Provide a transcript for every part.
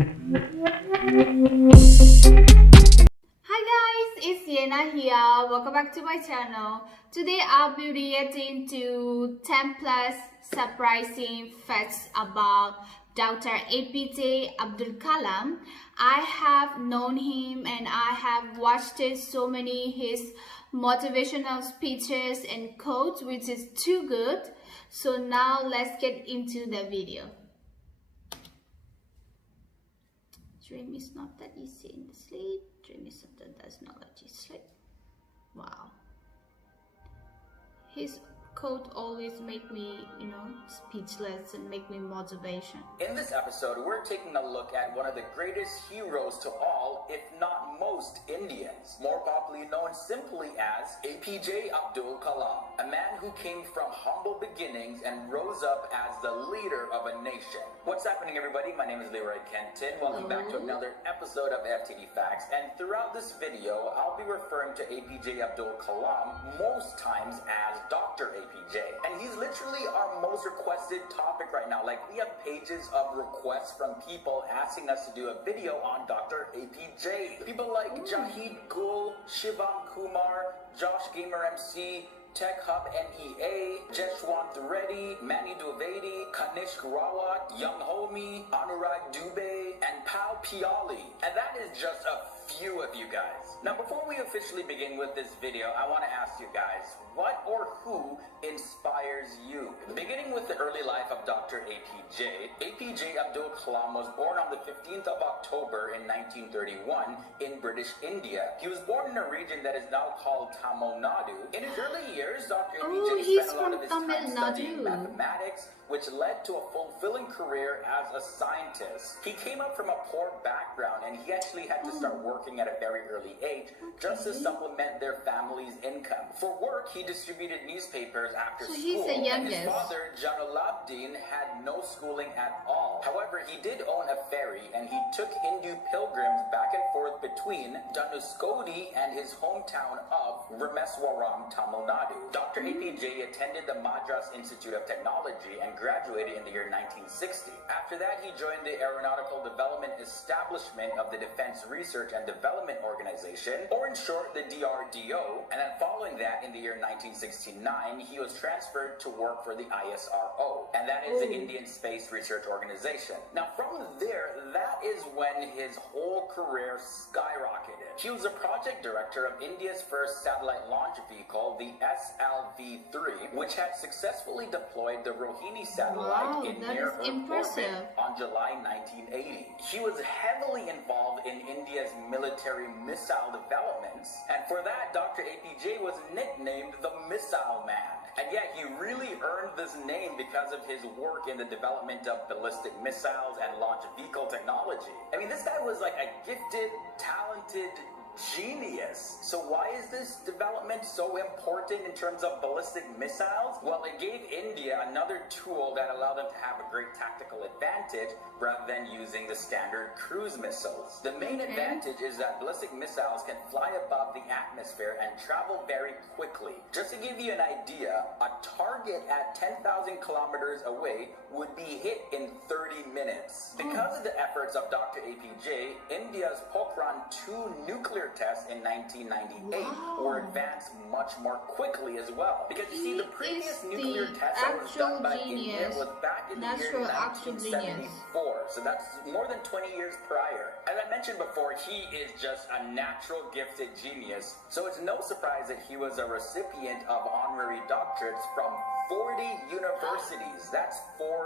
Hi guys, it's Yena here. Welcome back to my channel. Today I'll be reacting to 10 plus surprising facts about Dr. APJ Abdul Kalam. I have known him and I have watched so many his motivational speeches and quotes, which is too good. So now let's get into the video. Dream is not that easy in the sleep. Dream is something that's not let you sleep. Wow. His quote always make me, speechless and make me motivation. In this episode, we're taking a look at one of the greatest heroes to all, if not most, Indians, more popularly known simply as APJ Abdul Kalam, a man who came from humble beginnings and rose up as the leader of a nation. What's happening, everybody? My name is Leroy Kenton. Welcome back to another episode of FTD Facts, and throughout this video, I'll be referring to APJ Abdul Kalam most times as Dr. APJ, and he's literally our most requested topic right now. Like, we have pages of requests from people asking us to do a video on Dr. APJ. People like Jahid Gul, Shivam Kumar, Josh Gamer MC, Tech Hub NEA, Jeshwant Reddy, Manny Duvedi, Kanishk Rawat, Young Homie, Anurag Dubey, and Pal Piali. And that is just a few of you guys. Now, before we officially begin with this video, I want to ask you guys, what or who inspires you? Beginning with the early life of Dr. APJ, APJ Abdul Kalam was born on the 15th of October in 1931 in British India. He was born in a region that is now called Tamil Nadu. In his early years, Dr. APJ spent a lot of his time studying mathematics, which led to a fulfilling career as a scientist. He came up from a poor background and he actually had to start working at a very early age just to supplement their family's income. For work, he distributed newspapers after school. He's the youngest. And his father, Janulabdin, had no schooling at all. However, he did own a ferry and he took Hindu pilgrims back and forth between Dhanuskodi and his hometown of Rameswaram, Tamil Nadu. Dr. APJ attended the Madras Institute of Technology and graduated in the year 1960. After that, he joined the Aeronautical Development Establishment of the Defense Research and Development Organization, or in short, the DRDO, and then following that, in the year 1969, he was transferred to work for the ISRO, and that is the Indian Space Research Organization. Now, from there, that is when his whole career skyrocketed. He was a project director of India's first satellite launch vehicle, the SLV-3, which had successfully deployed the Rohini satellite in near-Earth orbit on July 1980. He was heavily involved in India's military missile developments, and for that, Dr. APJ was nicknamed the Missile Man. And yet, he really earned this name because of his work in the development of ballistic missiles and launch vehicle technology. I mean, this guy was like a gifted, talented genius. So why is this development so important in terms of ballistic missiles? Well, it gave India another tool that allowed them to have a great tactical advantage rather than using the standard cruise missiles. The main advantage is that ballistic missiles can fly above the atmosphere and travel very quickly. Just to give you an idea, a target at 10,000 kilometers away would be hit in 30 minutes. Because of the efforts of Dr. APJ, India's Pokhran 2 nuclear tests in 1998 were advanced much more quickly as well. Because you see, the previous nuclear test that was done by India was back in the year 1974. So that's more than 20 years prior. As I mentioned before, he is just a natural gifted genius. So it's no surprise that he was a recipient of honorary doctorates from 40 universities. That's 40.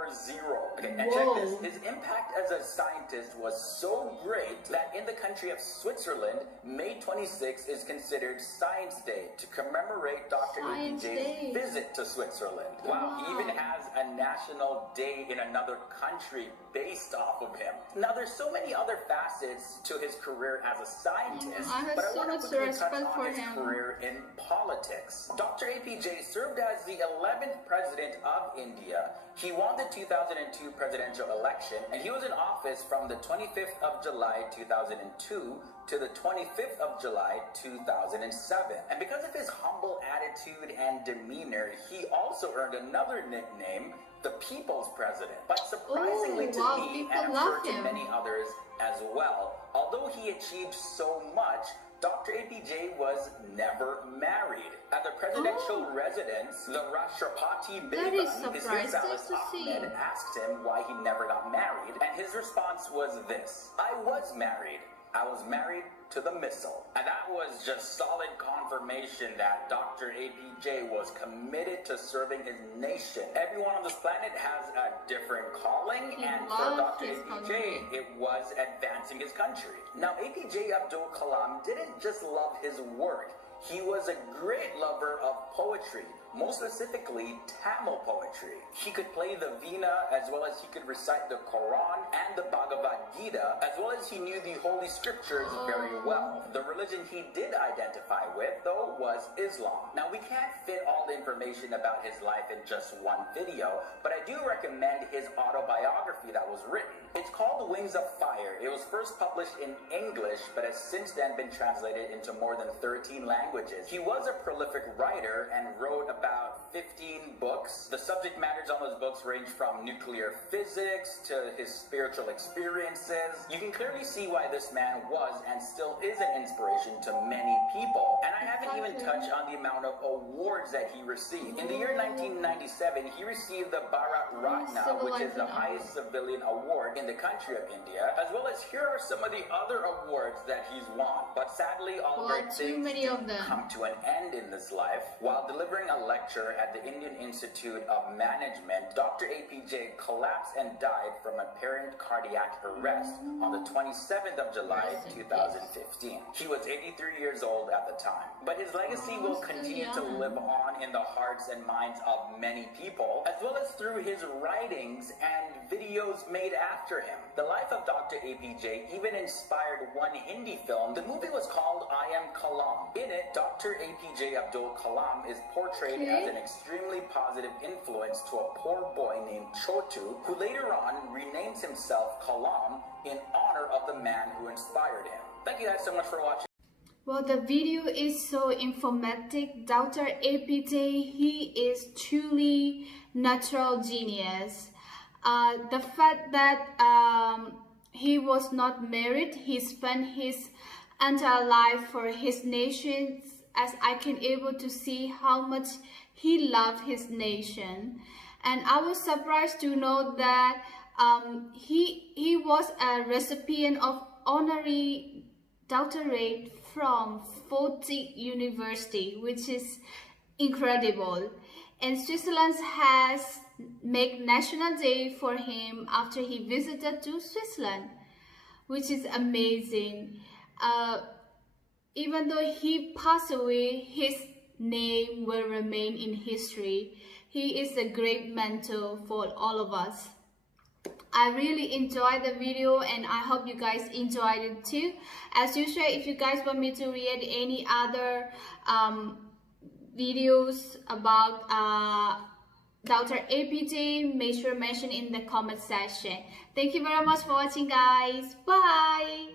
Okay, and check this. His impact as a scientist was so great that in the country of Switzerland, May 26 is considered Science Day to commemorate Dr. APJ's visit to Switzerland. Wow, he even has a national day in another country based off of him. Now, there's so many other facets to his career as a scientist, but I want to quickly touch on his career in politics. Dr. APJ served as the 11th president of India. He won the 2002 presidential election, and he was in office from the 25th of July 2002 to the 25th of July 2007. And because of his humble attitude and demeanor, he also earned another nickname, the people's president. But surprisingly to wow, me, people and I'm love sure to him. many others as well, although he achieved so much, Dr. APJ was never married. At the presidential residence, the Rashtrapati That is Bhavan, His surprising Excellency to see. Ahmed asked him why he never got married, and his response was this: I was married. I was married to the missile. And that was just solid confirmation that Dr. APJ was committed to serving his nation. Everyone on this planet has a different calling, He and for loved Dr. his APJ, country. it was advancing his country. Now, APJ Abdul Kalam didn't just love his work. He was a great lover of poetry, most specifically Tamil poetry. He could play the veena as well as he could recite the Quran and the Bhagavad Gita, as well as he knew the Holy Scriptures very well. The religion he did identify with, though, was Islam. Now, we can't fit all the information about his life in just one video, but I do recommend his autobiography that was written. It's called Wings of Fire. It was first published in English, but has since then been translated into more than 13 languages. He was a prolific writer and wrote about 15 books. The subject matters on those books range from nuclear physics to his spiritual experiences. You can clearly see why this man was and still is an inspiration to many people. And I haven't even touched on the amount of awards that he received. In the year 1997, he received the Bharat Ratna, which is the highest civilian award in the country of India, as well as here are some of the other awards that he's won. But sadly, all great too things many of them. come to an end in this life. While delivering a lecture at the Indian Institute of Management, Dr. APJ collapsed and died from apparent cardiac arrest on the 27th of July, 2015. He was 83 years old at the time. But his legacy will continue to live on in the hearts and minds of many people, as well as through his writings and videos made after him. The life of Dr. APJ even inspired one Hindi film. The movie was called I Am Kalam. In it, Dr. APJ Abdul Kalam is portrayed as an extremely positive influence to a poor boy named Chotu, who later on renames himself Kalam in honor of the man who inspired him. Thank you guys so much for watching. Well, the video is so informative. Dr. APJ, he is truly natural genius. The fact that he was not married, he spent his entire life for his nation, as I can able to see how much he loved his nation. And I was surprised to know that he was a recipient of honorary doctorate from 40 University, which is incredible. And Switzerland has made National Day for him after he visited to Switzerland, which is amazing. Even though he passed away, his name will remain in history. He is a great mentor for all of us. I really enjoyed the video and I hope you guys enjoyed it too. As usual, if you guys want me to read any other videos about Dr. APJ, make sure to mention in the comment section. Thank you very much for watching, guys. Bye.